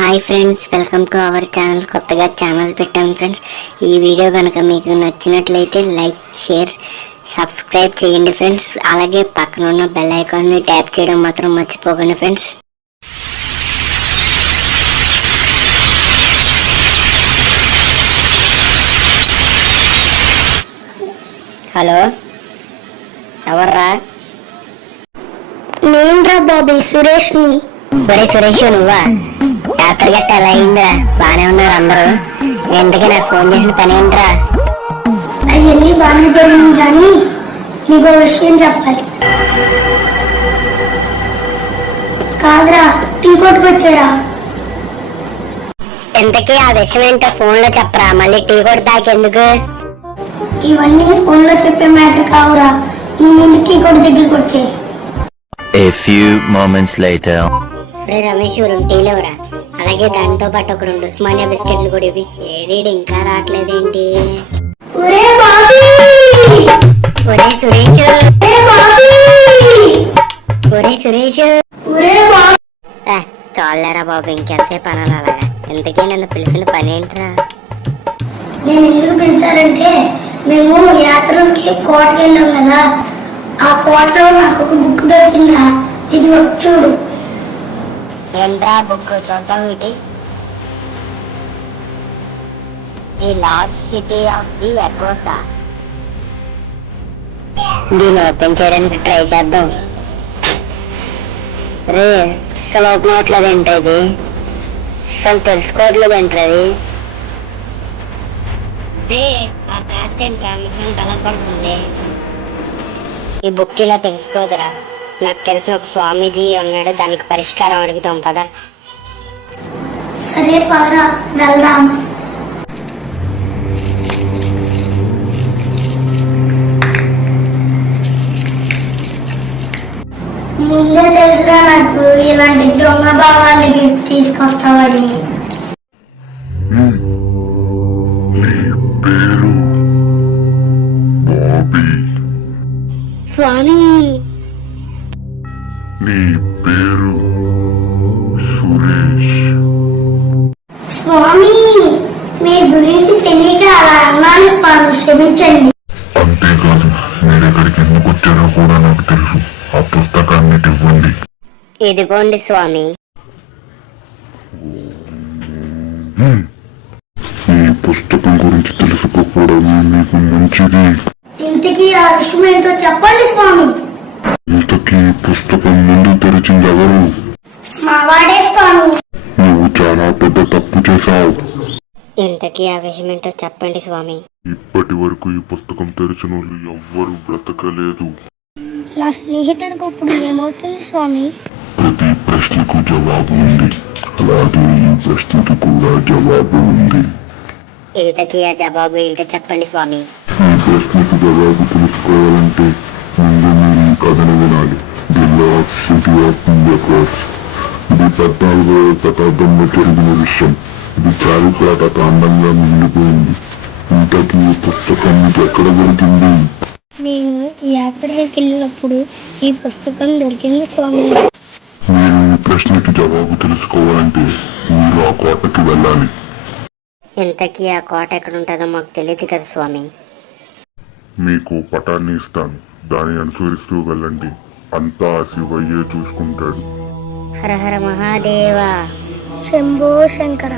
Hi friends, welcome to our channel. కొత్తగా channel పెట్టాము friends. ఈ వీడియో కనుక మీకు నచ్చినట్లయితే లైక్, షేర్, సబ్స్క్రైబ్ చేయండి ఫ్రెండ్స్. అలాగే పక్కన ఉన్న బెల్ ఐకాన్ని ట్యాప్ చేయడం మాత్రం మర్చిపోకండి ఫ్రెండ్స్. హలో, ఎవర్రా? నేనురా బాబీ, సురేష్ని. ఒరే సురేష్, నువ్వా? యాత్ర గట్ట ఎలా అయిందిరా? బానే ఉన్నారు అందరూ. ఎందుకే నాకు ఫోన్ చేసిన పని ఏంట్రా? అవన్నీ బాగానే జరిగింది, కానీ నీకు విషయం చెప్పాలి. కాదురా, టీ కొట్టుకొచ్చారా? ఇంతకీ ఆ విషయం ఏంటో ఫోన్ లో చెప్పరా, మళ్ళీ టీ కొట్టు దాకెందుకు? ఇవన్నీ ఫోన్ లో చెప్పే మ్యాటర్ కావురా, నీ ముందు టీ కొట్టు దగ్గరికి వచ్చే. A few moments later. రే రమేష్, రెండు టీలు ఎవరా? అలాగే దాంతో పాటు ఒక 2 ఉస్మానియా బిస్కెట్లు కూడా ఇవి. ఏడీడు ఇంకా రావట్లేదేంటి? ఒరే బాబీ! ఒరే సురేష్! ఒరే బాబీ! ఒరే సురేష్! ఒరే బాబీ! చాలేరా బాబు, ఇంకెంతసేపు అనాలి అలాగా? ఇంతకీ నన్ను పిలిచిన పని ఏంట్రా? నేను ఎందుకు పిలిచారంటే, మేము యాత్రలకి కోటకి వెళ్ళాం కదా, ఆ కోటలో నాకు ఒక బుక్ దొరికిందా, ఇది చూడు. ఏంట్రా బుక్? చూద్దాం. వీటి the last city of the Ekosa. దీన్ని ఓపెన్ చేయడానికి ట్రై చేద్దాం. రే, అసలు ఓపెన్ అవ్వట్లేదు ఏంటి? ఇది అసలు తెలుసుకోవట్లేదు ఏంటది? కనపడుతుంది. ఈ బుక్ ఇలా తెలుసుకోదురా. నాకు తెలిసిన ఒక స్వామీజీ ఉన్నాడు, దానికి పరిష్కారం అడుగుతాం కదా. సరే పదరా, వెళ్దాం. ముందే తెలుసురా నాకు ఇలాంటి దొంగ భావాలకి తీసుకొస్తావని. స్వామి, నీ పేరు సురేష్. స్వామి, మీ గురించి తెలియక అలా అన్నాను స్వామి, క్షమించండి. అంతేకాదు, మీరు ఎక్కడికి ఎందుకు వచ్చారో కూడా నాకు తెలుసు. ఆ పుస్తకాన్ని ఇవ్వండి. ఇదిగోండి స్వామి. ఈ పుస్తకం గురించి తెలుసుకోవడం మీకు మంచిది. ఇంతకీ ఆ విషయం ఏంటో చెప్పండి స్వామి. ఇంతకీ పుస్తకం ముందు తెరిచింది ఎవరు? మా వాడే స్వామి. నువ్వు చాలా పెద్ద తప్పు చేశావు. ఇంతకీ ఆ విషయం ఏంటో చెప్పండి స్వామి. ఇప్పటి వరకు ఈ పుస్తకం తెరిచిన వాళ్ళు ఎవ్వరూ బ్రతకలేదు. నా స్నేహితుడికి ఇప్పుడు ఏమవుతుంది స్వామి? ప్రతి ప్రశ్నకు జవాబు ఉంది, అలాగే ఈ ప్రశ్నకు కూడా జవాబు ఉంది. ఇంతకీ ఆ జవాబు ఏంటో చెప్పండి స్వామి. ఈ ప్రశ్నకు జవాబు తెలుసుకోవాలంటే ముందు మీరు ఈ కథను వినాలి. The last city of echoes. ఇది 14వ శతాబ్దంలో జరిగిన విషయం. ఇది చారిత్రక కాండంగా మిగిలిపోయింది. ఇంతకీ ఈ పుస్తకం మీకు ఎక్కడ దొరికింది? నేను యాత్రకి వెళ్ళినప్పుడు ఈ పుస్తకం దొరికింది స్వామి. మీరు ఈ ప్రశ్నకి జవాబు తెలుసుకోవాలంటే మీరు ఆ కోటకి వెళ్ళాలి. ఇంతకీ ఆ కోట ఎక్కడ ఉంటుందో మాకు తెలియదు కదా స్వామి. మీకు పటాన్ని ఇస్తాను, దాన్ని అనుసరిస్తూ వెళ్ళండి. అంతా శివయ్యే చూసుకుంటాడు. హర హర మహాదేవా. శంభో శంకర.